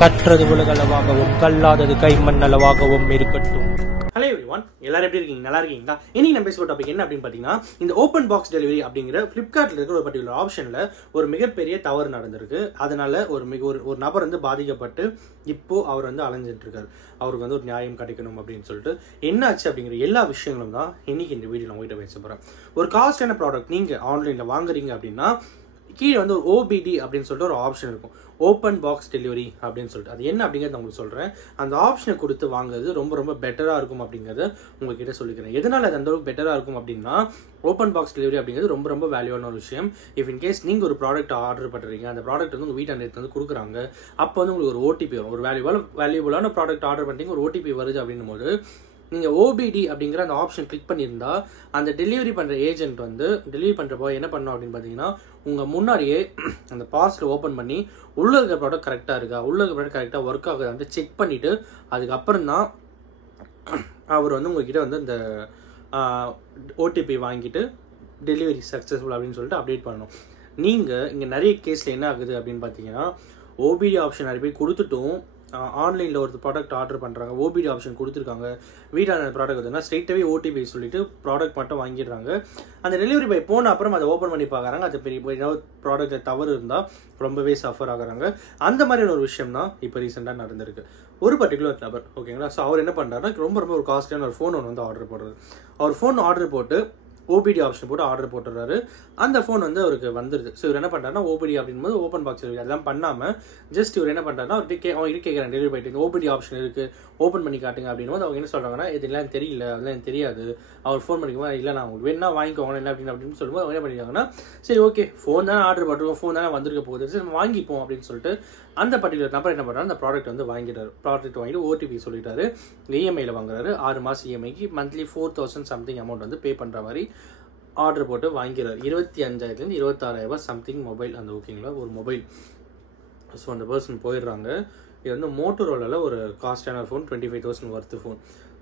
கற்றது உலகளவாகவும் கல்லாதது கைமண்ணளவாகவும் இருக்கட்டும். Hello everyone, எல்லாரும் எப்படி இருக்கீங்க? நல்லா இருக்கீங்களா? இன்னைக்கு நம்ம பேசுகிற டாபிக் என்ன அப்படின்னு பார்த்தீங்கன்னா, இந்த ஓப்பன் பாக்ஸ் டெலிவரி அப்படிங்கிற ஃப்ளிப்கார்ட்டில் இருக்கிற ஒரு பர்டிகுலர் ஆப்ஷனில் ஒரு மிகப்பெரிய தவறு நடந்திருக்கு. அதனால ஒரு நபர் வந்து பாதிக்கப்பட்டு இப்போ அவர் வந்து அலைஞ்சிட்டு இருக்காரு. அவருக்கு வந்து ஒரு நியாயம் கிடைக்கணும் அப்படின்னு சொல்லிட்டு என்னாச்சு அப்படிங்கிற எல்லா விஷயங்களும் தான் இன்னைக்கு இந்த வீடியோ உங்ககிட்ட பேச போகிறேன். ஒரு காஸ்டான ப்ராடக்ட் நீங்கள் ஆன்லைனில் வாங்குறீங்க அப்படின்னா கீழே வந்து ஒரு ஓபிடி அப்படின்னு சொல்லிட்டு ஒரு ஆப்ஷன் இருக்கும், ஓப்பன் பாக்ஸ் டெலிவரி அப்படின்னு சொல்லிட்டு. அது என்ன அப்படிங்கிறத உங்களுக்கு சொல்கிறேன். அந்த ஆப்ஷனை கொடுத்து வாங்குறது ரொம்ப ரொம்ப பெட்டராக இருக்கும் அப்படிங்கிறத உங்ககிட்ட சொல்லிக்கிறேன். எதனால் அது அந்த அளவுக்கு பெட்டராக இருக்கும் அப்படின்னா, ஓப்பன் பாக்ஸ் டெலிவரி அப்படிங்கிறது ரொம்ப ரொம்ப வேல்யூவான ஒரு விஷயம். இஃப் இன்கேஸ் நீங்கள் ஒரு ப்ராடக்ட் ஆர்டர் பண்ணுறீங்க, அந்த ப்ராடக்ட் வந்து உங்கள் வீட்டு எடுத்து வந்து கொடுக்குறாங்க, அப்போ வந்து உங்களுக்கு ஒரு ஓடிபி வரும். ஒரு வேல்யூபலான ப்ராடக்ட் ஆர்டர் பண்ணிட்டீங்க, ஒரு ஓடிபி வருது அப்படின்னும் போது நீங்கள் ஓபிடி அப்படிங்கிற அந்த ஆப்ஷன் கிளிக் பண்ணியிருந்தா அந்த டெலிவரி பண்ணுற ஏஜென்ட் வந்து டெலிவரி பண்ணுறப்போ என்ன பண்ணோம் அப்படின்னு பார்த்தீங்கன்னா, உங்கள் முன்னாடியே அந்த பார்சல் ஓப்பன் பண்ணி உள்ள இருக்கிற ப்ராடக்ட் கரெக்டாக இருக்கா, உள்ள இருக்கிற ப்ராடக்ட் கரெக்டாக ஒர்க் ஆகுதான்னு செக் பண்ணிவிட்டு அதுக்கப்புறம் தான் அவர் வந்து உங்ககிட்ட வந்து இந்த ஓடிபி வாங்கிட்டு டெலிவரி சக்ஸஸ்ஃபுல் அப்படின்னு சொல்லிட்டு அப்டேட் பண்ணணும். நீங்கள் இங்கே நிறைய கேஸில் என்ன ஆகுது அப்படின்னு பார்த்தீங்கன்னா, ஓபிடி ஆப்ஷன் நிறைய போய் கொடுத்துட்டும் ஆன்லைனில் ஒரு ப்ராடக்ட் ஆர்டர் பண்ணுறாங்க, ஓபிடி ஆப்ஷன் கொடுத்துருக்காங்க, வீட்டான ப்ராடக்ட் வந்துன்னா ஸ்ட்ரெயிட்டாகவே ஓடிபி சொல்லிட்டு ப்ராடக்ட் மட்டும் வாங்கிடுறாங்க. அந்த டெலிவரி பாய் போன அப்புறம் அதை ஓப்பன் பண்ணி பார்க்குறாங்க, அது பெரிய ஏதாவது ப்ராடக்ட்டில் தவறு இருந்தால் ரொம்பவே சஃபர் ஆகுறாங்க. அந்த மாதிரியான ஒரு விஷயம் தான் இப்போ ரீசெண்டாக நடந்திருக்கு. ஒரு பர்டிகுலர் நபர், ஓகேங்களா. ஸோ அவர் என்ன பண்ணுறாருன்னா, ரொம்ப ஒரு காஸ்ட்லியான ஒரு ஃபோன் ஒன்று வந்து ஆர்டர் போடுறாரு. அவர் ஃபோன் ஆர்டர் போட்டு ஓபிடி ஆப்ஷன் போட்டு ஆர்டர் போட்டுறாரு. அந்த ஃபோன் வந்து அவருக்கு வந்துருது. ஸோ இவர் என்ன பண்ணுறாருன்னா, ஓபிடி அப்படின்போது ஓப்பன் பாக்ஸ் டெலிவரி அதெல்லாம் பண்ணாமல் ஜஸ்ட் இவர் என்ன பண்ணுறாருன்னா, அவங்க கேட்குறாங்க டெலிவரி பாய்ட்டு, ஓபிடி ஆப்ஷன் இருக்குது, ஓப்பன் பண்ணி காட்டுங்க அப்படின்போது அவங்க என்ன சொல்கிறாங்கன்னா, இதெல்லாம் தெரியல, அதெல்லாம் எனக்கு தெரியாது. அவர் ஃபோன் பண்ணிக்கும்போது இல்லை நான் உங்களுக்கு வேணா வாங்கிக்கோங்க என்ன அப்படின்னு சொல்லும்போது அவங்க என்ன பண்ணியிருக்காங்கன்னா, சரி ஓகே ஃபோன் தானே ஆர்டர் பண்ணுறோம், ஃபோன் தானே வந்திருக்க போகுது, சரி வாங்கிப்போம் அப்படின்னு சொல்லிட்டு அந்த பர்டிகுலர் நம்பர் என்ன பண்ணுறாரு, அந்த ப்ராடக்ட் வந்து வாங்கிட்டாரு. ப்ராடக்ட் வாங்கிட்டு ஓடிபி சொல்லிட்டாரு, இஎம்ஐயில் வாங்குறாரு. 6 மாதம் இஎம்ஐக்கு மந்த்லி 4000 சம்திங் அமௌண்ட் வந்து பே பண்ணுற மாதிரி ஆர்டர் போட்டு வாங்கிறார். 25,000 26,000 சம்திங் மொபைல் அந்த, ஓகேங்களா, ஒரு மொபைல். ஸோ அந்த பர்சன் போயிடுறாங்க. இது வந்து மோட்டோரோலாவில் ஒரு காஸ்டான ஃபோன், 25,000 ஒர்த்து ஃபோன்.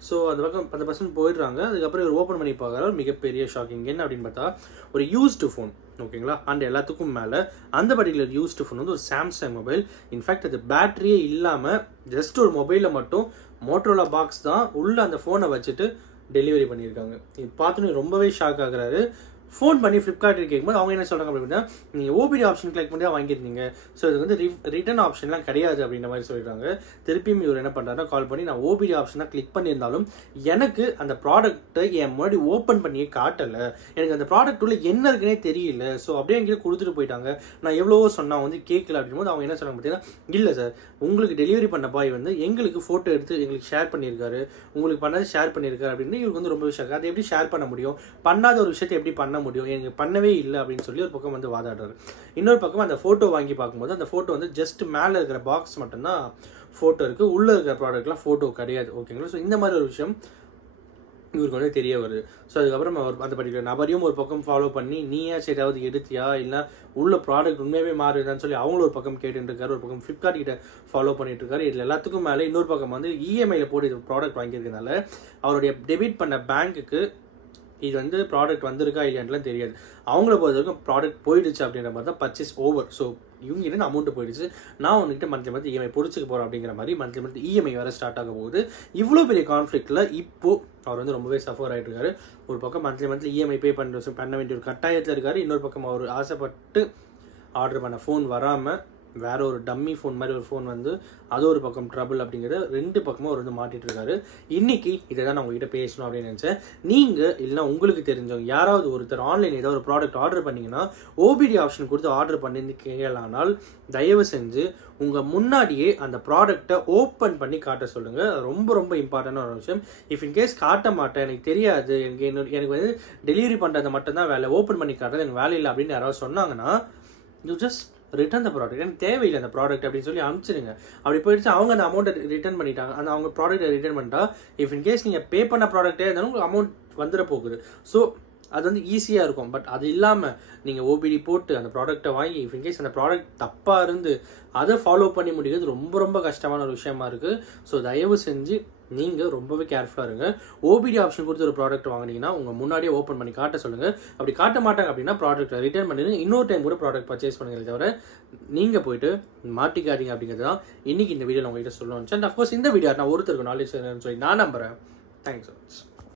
ஸோ அந்த பர்சன் போயிடுறாங்க. அதுக்கப்புறம் இவர் ஓப்பன் பண்ணி பார்க்குறாரு. மிகப்பெரிய ஷாக்கிங் என்ன அப்படின்னு பார்த்தா, ஒரு யூஸ்டு ஃபோன், ஓகேங்களா. அண்ட் எல்லாத்துக்கும் மேலே அந்த பர்டிகுலர் யூஸ்டு ஃபோன் வந்து ஒரு சாம்சங் மொபைல். இன்ஃபேக்ட் அது பேட்டரியே இல்லாமல் ஜஸ்ட் ஒரு மொபைலில் மட்டும் மோட்டோரோலா பாக்ஸ் தான் உள்ள அந்த ஃபோனை வச்சுட்டு டெலிவரி பண்ணியிருக்காங்க. இது பார்த்துன்னு ரொம்பவே ஷாக் ஆகுறாரு. ஃபோன் பண்ணி ஃப்ளிப்கார்ட் கேட்கும்போது அவங்க என்ன சொல்கிறாங்க அப்படின்னா, நீங்கள் ஓபிடி ஆப்ஷன் கிளிக் பண்ணி தான் வாங்கியிருந்தீங்க, ஸோ இது வந்து ரிட்டர்ன் ஆப்ஷன்லாம் கிடையாது அப்படின்ற மாதிரி சொல்லிடுறாங்க. திருப்பியும் இவர் என்ன பண்ணுறாருன்னா, கால் பண்ணி நான் ஓபிடி ஆப்ஷன் தான் கிளிக் பண்ணியிருந்தாலும் எனக்கு அந்த ப்ராடக்ட்டை என் முன்னாடி ஓப்பன் பண்ணியே காட்டலை, எனக்கு அந்த ப்ராடக்ட் உள்ள என்ன இருக்குன்னே தெரியல, ஸோ அப்படியே எங்கேயும் கொடுத்துட்டு போயிட்டாங்க, நான் எவ்வளவோ சொன்னால் வந்து கேட்கல அப்படின்போது அவங்க என்ன சொல்கிறாங்க பார்த்தீங்கன்னா, இல்லை சார் உங்களுக்கு டெலிவரி பண்ண பாய் வந்து எங்களுக்கு ஃபோட்டோ எடுத்து எங்களுக்கு ஷேர் பண்ணியிருக்காரு, உங்களுக்கு பண்ணது ஷேர் பண்ணியிருக்காரு அப்படின்னு. இவருக்கு வந்து ரொம்ப விஷயம், அதை எப்படி ஷேர் பண்ண முடியும், பண்ணாத ஒரு விஷயத்தை எப்படி பண்ண முடியும், எனக்கு பண்ணவே இல்லை அப்படின்னு சொல்லி ஒரு பக்கம் வந்து வாதாடுறாரு. இன்னொரு பக்கம் அந்த ஃபோட்டோ வாங்கி பார்க்கும்போது அந்த ஃபோட்டோ வந்து ஜஸ்ட் மேலே இருக்கிற பாக்ஸ் மட்டும்தான் ஃபோட்டோ இருக்குது, உள்ளே இருக்கிற ப்ராடக்ட்லாம் ஃபோட்டோ கிடையாது, ஓகேங்களா. ஸோ இந்த மாதிரி ஒரு விஷயம் இவருக்கு வந்து தெரிய வருது. ஸோ அதுக்கப்புறம் அவர் அந்த பர்டிகுலர் நபரையும் ஒரு பக்கம் ஃபாலோ பண்ணி, நீயாச்சும் ஏதாவது எடுத்தியா இல்லை உள்ள ப்ராடக்ட் உண்மையாகவே மாறுதான்னு சொல்லி அவங்களும் ஒரு பக்கம் கேட்டுட்டு இருக்காரு. ஒரு பக்கம் ஃப்ளிப்கார்ட் கிட்ட ஃபாலோ பண்ணிட்டு இருக்காரு. இதில் எல்லாத்துக்கும் மேலே இன்னொரு பக்கம் வந்து இஎம்ஐயில் போட்டு இது ப்ராடக்ட் வாங்கியிருக்கனால அவருடைய டெபிட் பண்ண பேங்க்குக்கு இது வந்து ப்ராடக்ட் வந்திருக்கா இல்லையான்லாம் தெரியாது. அவங்கள பொறுத்த வரைக்கும் ப்ராடக்ட் போயிடுச்சு அப்படின்ற மாதிரி தான், பர்ச்சேஸ் ஓவர். ஸோ இவங்க என்ன அமௌண்ட் போயிடுச்சு, நான் உங்ககிட்ட மந்த்லி இஎம்ஐ பிடிச்சிக்க போகிறேன் அப்படிங்கிற மாதிரி மந்த்லி இஎம்ஐ வேறு ஸ்டார்ட் ஆக போகுது. இவ்வளோ பெரிய கான்ஃப்ளிக்டில் இப்போது அவர் வந்து ரொம்பவே சஃபர் ஆகிட்டு இருக்காரு. ஒரு பக்கம் மந்த்லி இஎம்ஐ பே பண்ண வேண்டிய ஒரு கட்டாயத்தில் இருக்காரு. இன்னொரு பக்கம் அவர் ஆசைப்பட்டு ஆர்டர் பண்ண ஃபோன் வராமல் வேற ஒரு டம்மி ஃபோன் மாதிரி ஒரு ஃபோன் வந்து அது ஒரு பக்கம் ட்ரபிள் அப்படிங்கிறது, ரெண்டு பக்கமும் அவர் வந்து மாட்டிட்டு இருக்காரு. இன்னைக்கு இதை தான் நான் உங்ககிட்ட பேசணும் அப்படின்னு நினச்சேன். நீங்கள் இல்லைனா உங்களுக்கு தெரிஞ்சவங்க யாராவது ஒருத்தர் ஆன்லைன் ஏதாவது ஒரு ப்ராடக்ட் ஆர்டர் பண்ணிங்கன்னா ஓபிடி ஆப்ஷன் கொடுத்து ஆர்டர் பண்ணி கேட்கலானால் தயவு செஞ்சு உங்கள் முன்னாடியே அந்த ப்ராடக்டை ஓப்பன் பண்ணி காட்ட சொல்லுங்கள். ரொம்ப ரொம்ப இம்பார்ட்டண்டான ஒரு விஷயம். இஃப் இன்கேஸ் காட்ட மாட்டேன், எனக்கு தெரியாது, எனக்கு வந்து டெலிவரி பண்ணுறது மட்டும்தான் வேலை, ஓப்பன் பண்ணி காட்டுறது எனக்கு வேலை இல்லை அப்படின்னு யாராவது சொன்னாங்கன்னா, you just return the product, எனக்கு தேவையில்லை அந்த ப்ராடக்ட் அப்படின்னு சொல்லி அனுப்பிச்சிடுங்க. அப்படி போயிடுச்சு அவங்க அந்த அமௌண்ட்டை ரிட்டர்ன் பண்ணிட்டாங்க, அந்த அவங்க ப்ராடக்ட்டை ரிட்டர்ன் பண்ணிட்டா, இஃப் இன்கேஸ் நீங்கள் பே பண்ண ப்ராடக்டே இருந்தாலும் உங்களுக்கு அமௌண்ட் வந்துட போகுது. ஸோ அது வந்து ஈஸியாக இருக்கும். பட் அது இல்லாமல் நீங்கள் ஓபிடி போட்டு அந்த ப்ராடக்ட்டை வாங்கி இஃப் இன்கேஸ் அந்த ப்ராடக்ட் தப்பாக இருந்து அதை ஃபாலோ பண்ணி முடிக்கிறது ரொம்ப ரொம்ப கஷ்டமான ஒரு விஷயமா இருக்குது. ஸோ தயவு செஞ்சு நீங்கள் ரொம்பவே கேர்ஃபுல்லாக இருங்க. ஓபிடி ஆப்ஷன் கொடுத்து ஒரு ப்ராடக்ட் வாங்கினீங்கன்னா உங்கள் முன்னாடியே ஓப்பன் பண்ணி காட்ட சொல்லுங்கள். அப்படி காட்ட மாட்டாங்க அப்படின்னா ப்ராடக்ட்டை ரிட்டர்ன் பண்ணிடுங்க. இன்னொரு டைம் கூட ப்ராடக்ட் பர்ச்சேஸ் பண்ணுங்களே தவிர நீங்கள் போயிட்டு மாட்டிக்காதீங்க அப்படிங்கிறது தான் இன்னைக்கு இந்த வீடியோவில் உங்கள்கிட்ட சொல்லணும்னு. அண்ட் அஃப்கோர்ஸ் இந்த வீடியோ நான் ஒருத்தருக்கு நாலேஜ் சொல்லி நான் நம்புகிறேன். Thanks so much.